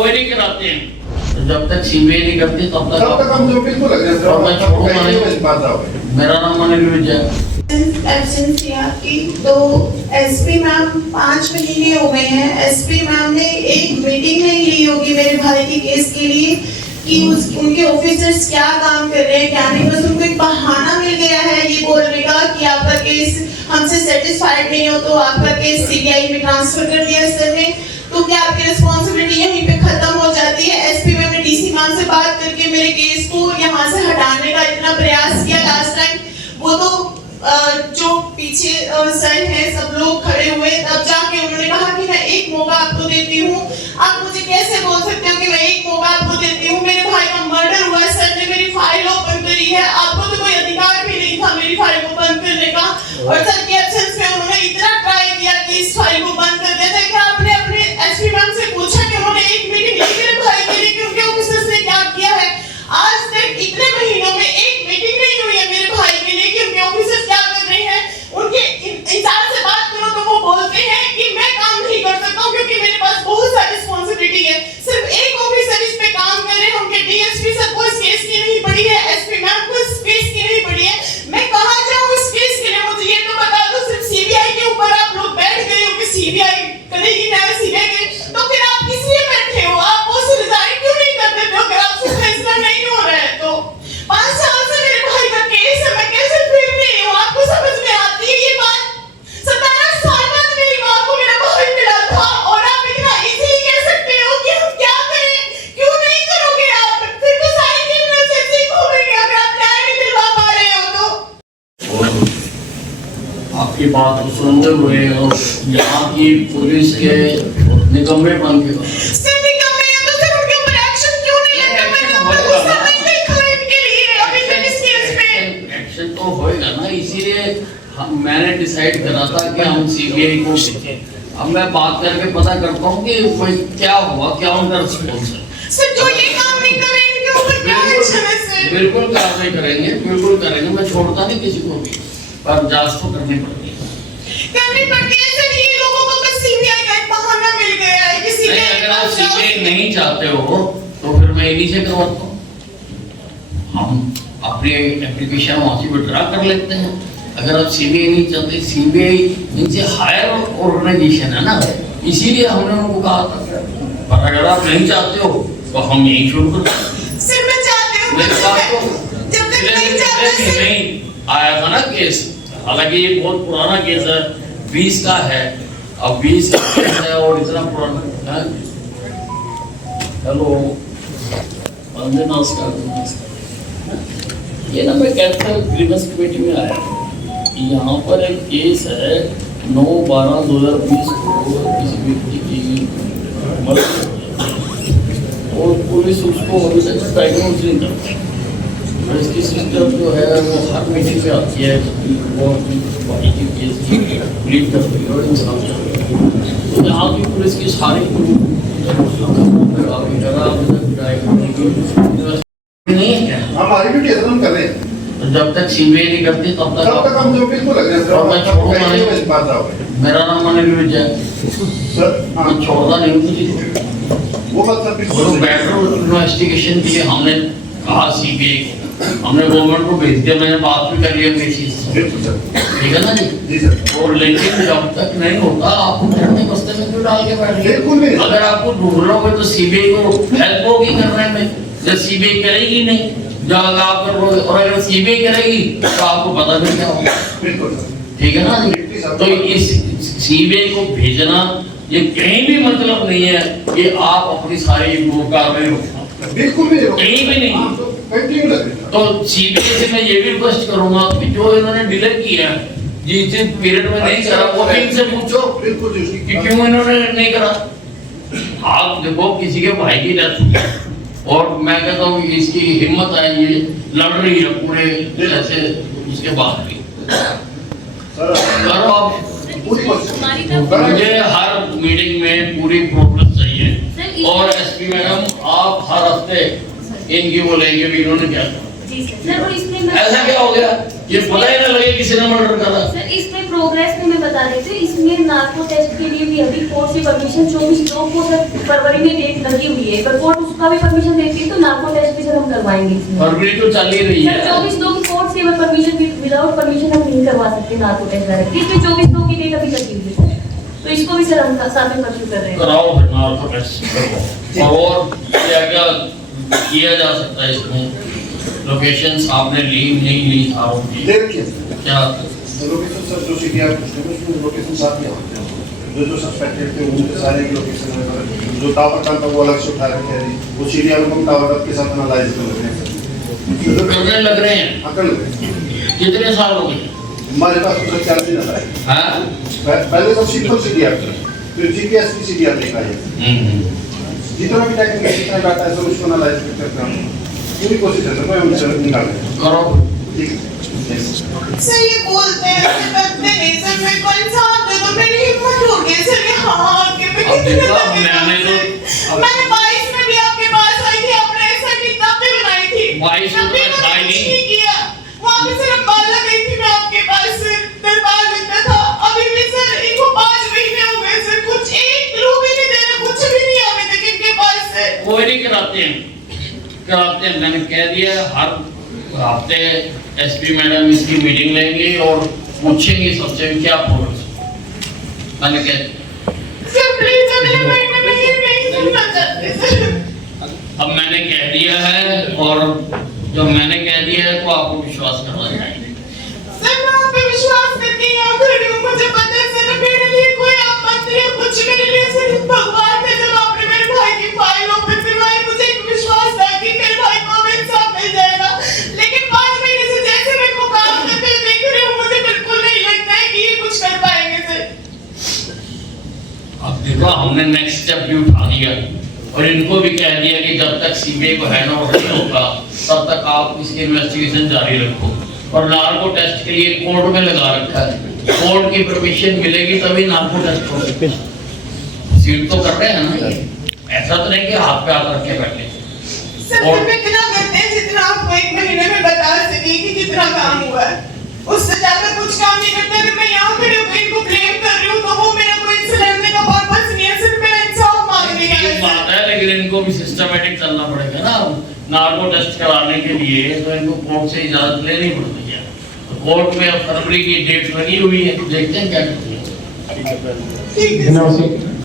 कोई नहीं कराते हैं। जब तक सीबीआई नहीं करती तब तक हम जो बिल्कुल मेरा नाम अनिल विजय। एब्सेंस थी आपकी, तो एसपी मैम 5 महीने हो गए हैं। एसपी मैम ने एक मीटिंग नहीं ली होगी मेरे भाई के केस के लिए कि उनके ऑफिसर्स क्या काम कर रहे हैं क्या नहीं। बस उनको एक बहाना मिल गया है ये बोलने का कि आपका केस हमसे सेटिस्फाइड नहीं हो तो आपका केस सीबीआई में ट्रांसफर कर दिया सर ने। तो क्या आपकी रिस्पॉन्सिबिलिटी यहीं पे खत्म हो जाती है? एसपी मैम ने डीसी मैम से बात करके मेरे केस को यहाँ से हटाने का इतना प्रयास किया लास्ट टाइम। वो तो जो पीछे सर है सब लोग खड़े हुए, तब जाके उन्होंने कहा कि मैं एक मौका आपको देती हूँ। आप मुझे कैसे बोल सकते हो कि मैं एक मौका आपको देती हूँ? मेरे भाई का मर्डर हुआ है, सर ने मेरी फाइल ओपन करी है, आपको तो कोई अधिकार भी नहीं था मेरी फाइल को बंद करने का। और सर के एब्सेंस में उन्होंने इतना ट्राई किया कि इस फाइल को बंद कर दिया था। क्या आपने अपने एसपी मैम से पूछा कि उन्होंने एक मीटिंग ली मेरे भाई के लिए कि उनके ऑफिसर्स ने क्या किया है? आज तक इतने महीनों में एक मीटिंग नहीं हुई है मेरे भाई के लिए कि उनके ऑफिसर्स क्या कर रहे हैं। उनके इंचार्ज से बात करो तो वो बोलते हैं कि मैं काम नहीं कर सकता हूँ क्योंकि मेरे पास बहुत सारी रिस्पॉन्सिबिलिटी है। सिर्फ एक ऑफिसर इस पे काम कर रहे हैं, उनके डीएसपी सर को इस केस की नहीं पड़ी है, एसपी मैम को इस केस की नहीं पड़ी है। मैं कहाँ जाऊँ इस केस के लिए? मुझे ये तो बता दो। सिर्फ सीबीआई के ऊपर आप लोग बैठ गए हो कि सीबीआई करेगी ना सीबीआई के, तो फिर आप किस लिए बैठे हो? आप वो से रिजाइन क्यों नहीं कर देते हो? अगर आपसे फैसला नहीं हो रहा है तो 5 साल से मेरे भाई का केस है, मैं कैसे फिर रही हूँ? आपको समझ में आती है ये बात? 17 साल बाद मेरी माँ को मेरा भाई मिला था और आप इतना इजीली कह सकते हो कि हम क्या करें? क्यों नहीं करोगे आप? फिर तो सारी क्रिमिनल सेक्शन खोलेंगे अगर आप न्याय नहीं दिलवा पा रहे हो तो। आपकी बात को सुनते हुए और यहाँ की पुलिस के निकम्मेपन के बाद मैंने डिसाइड करा था कि हम सीबीआई को अब मैं बात करके पता करता हूँ कि कोई क्या हुआ, क्या उनका रिस्पॉन्स है। सर जो ये काम नहीं कर रहे इनके ऊपर क्या एक्शन है सर? बिल्कुल कार्रवाई करेंगे, बिल्कुल करेंगे। मैं छोड़ता नहीं किसी को भी, पर जांच तो करनी पड़ती है। करनी पड़ती है सर। ये लोगों को बस सीबीआई का एक बहाना मिल गया है कि सीबीआई अगर आप सीबीआई नहीं चाहते हो तो फिर मैं इन्हीं से करवाता हूँ। हम अपनी एप्लीकेशन वहाँ से विड्रॉ कर लेते हैं। अगर आप सीबीआई नहीं चाहते, सीबीआई इनसे हायर ऑर्गेनाइजेशन है ना, इसीलिए हमने उनको कहा था। पर अगर आप नहीं चाहते हो तो हम यही शुरू करते हैं। सर मैं चाहती हूँ मेरे पास तो जब तक नहीं चाहते नहीं आया था ना केस, हालांकि ये बहुत पुराना केस है, 20 का है। अब 20 का केस है और इतना पुराना है। हेलो वंदे नमस्कार। ये ना मैं कैपिटल ग्रीवेंस कमेटी में आया, यहाँ पर एक केस है 9/12/2020 को किसी व्यक्ति की मौत और पुलिस उसको अभी तक डायग्नोज नहीं करती। और इसकी सिस्टर जो है वो हर मीटिंग में आती है, वो अपनी भाई की केस लीड करती है और इंसान करती है। तो यहाँ की पुलिस की सारी नहीं है, हमारी ड्यूटी हम कर रहे हैं। जब तक सीबीआई नहीं करती तब तक हम जो बिल्कुल मैं छोड़ूंगा नहीं। मेरा नाम अनिल विजय। मैं छोड़ता नहीं हूँ किसी को। वो बात सर बिल्कुल बेटर इन्वेस्टिगेशन के लिए हमने कहा सीबीआई को, हमने गवर्नमेंट को भेज दिया। मैंने बात भी कर लिया मेरी चीज, ठीक है ना जी? और लेकिन जब तक नहीं होता आप अपने बस्ते में क्यों डाल के बैठ गए? अगर आपको ढूंढना होगा तो सीबीआई को हेल्प होगी करने में। जब सीबीआई करेगी नहीं जब आप करोगे, और अगर सीबीआई करेगी तो आपको पता नहीं क्या होगा। ठीक है ना जी? तो इस सीबीआई को भेजना ये कहीं भी मतलब नहीं है कि आप अपनी सारी कार्रवाई बिल्कुल भी कहीं भी नहीं। तो सीबीआई से मैं ये भी रिक्वेस्ट करूंगा कि जो इन्होंने डिले किया है, जिस पीरियड में नहीं करा, वो इनसे पूछो कि क्यों इन्होंने नहीं करा। आप देखो किसी के भाई की डेथ और मैं कहता हूँ इसकी हिम्मत है, ये लड़ रही है पूरे जैसे उसके बाद भी करो आप। मुझे हर मीटिंग में पूरी प्रोग्रेस चाहिए। और एसपी मैडम आप हर हफ्ते इनकी वो लेंगे भी इन्होंने क्या जी सर, वो इसमें ऐसा क्या हो गया? ये पता ही ना लगे किसी ने मर्डर करा। सर इसमें प्रोग्रेस में मैं बता रही थी, इसमें नार्को टेस्ट के लिए भी अभी कोर्ट से परमिशन 24 को सर फरवरी में डेट लगी हुई है, अगर कोर्ट उसका भी परमिशन देती है तो नार्को टेस्ट भी सर हम करवाएंगे इसमें। फरवरी तो चल ही रही सर है। 24 की कोर्ट से परमिशन विदाउट परमिशन हम नहीं करवा सकते नार्को टेस्ट डायरेक्ट, इसमें 24 की डेट अभी लगी हुई है, तो इसको भी सर हम साथ में परस्यू कर रहे हैं। कराओ फिर नार्को टेस्ट करवाओ। और क्या क्या किया जा सकता है इसमें? लोकेशन आपने ली नहीं ली आरोप की देखिए क्या? लोकेशन सर जो सीडीआर उसमें लोकेशन साथ में होते हैं, जो सस्पेक्टेड थे उनके सारे की लोकेशन है, जो टावर का था वो अलग से उठा रखे हैं, वो सीडीआर को टावर के साथ एनालाइज कर रहे हैं, करने लग रहे हैं। अकल में कितने साल हो गए? हमारे पास उसका क्या नहीं आता है। हाँ? पहले सब सिंपल सीडीआर फिर जीपीएस की सीडीआर निकाली, जितना भी टेक्निकल जितना डाटा है सब उसको एनालाइज करते हैं, पूरी कोशिश है सर हम सर निकालें। करो। ठीक है सर ये बोलते हैं ऐसे करते नहीं सर, मेरे को इंसाफ दे दो, मेरी हिम्मत हो गई सर यहाँ आके मैं अब कितने देखो, लगे मैंने तो- आपसे। मैंने 22 में भी आपके पास आई थी, आपने एसआईटी तब भी बनाई थी, 22 में तब भी तो मैंने आई कुछ नहीं। नहीं किया, वहाँ पे सिर्फ बाला गई थी मैं आपके पास से दरबार लिखना था, अभी भी सर इनको 5 महीने हो गए सर, कुछ एक क्लू भी नहीं दे रहे, कुछ भी नहीं अभी तक इनके पास से। कोई नहीं कराते हैं, कराते हैं। मैंने कह दिया हर हफ्ते एसपी मैडम इसकी मीटिंग लेंगे और पूछेंगे सबसे क्या प्रोग्रेस। मैंने कह सर प्लीज अगले महीने में ये नहीं सुनना चाहते सर। अब मैंने कह दिया है और जब मैंने कह दिया है तो आपको विश्वास करना चाहिए। सर मैं आप पे विश्वास करके यहाँ खड़ी हूँ, मुझे पता है सर मेरे लिए कोई आप मंत्री या कुछ मेरे लिए सिर्फ भगवान थे, जब आपने मेरे भाई की फाइल ओपन करवाई मुझे एक विश्वास था कि मेरे भाई को अब इंसाफ मिल जाएगा, लेकिन 5 महीने से जैसे मेरे को काम करते हुए देख रही हूँ मुझे बिल्कुल नहीं लगता है कि ये कुछ कर पाएंगे सर। अब देखो हमने नेक्स्ट स्टेप भी उठा दिया और इनको भी कह दिया कि जब तक सीबीआई को हैंड ओवर नहीं होगा तब तक आप इसकी इन्वेस्टिगेशन जारी रखो। और नार्को टेस्ट के लिए कोर्ट में लगा रखा है, कोर्ट की परमिशन मिलेगी तभी नार्को टेस्ट होगा। सीट तो कर रहे हैं ना, ऐसा तो नहीं कि हाथ पे हाथ रख के बैठे। सर सिर्फ इतना करते हैं जितना आपको 1 महीने में बता सके कि कितना काम हुआ है, उससे ज्यादा कुछ काम नहीं करते। अगर मैं यहाँ खड़े होकर इनको ब्लेम कर रही हूँ तो वो मेरा कोई इंसिडेंट का पर्पस नहीं है, सिर्फ मेरा इंसाफ मांगने का एक बात है, लेकिन इनको भी सिस्टमैटिक चलना पड़ेगा ना। नार्को टेस्ट कराने के लिए तो इनको कोर्ट से इजाजत लेनी पड़ती है, तो कोर्ट में अब फरवरी की डेट लगी हुई है, देखते हैं क्या करते हैं। ठीक है सर।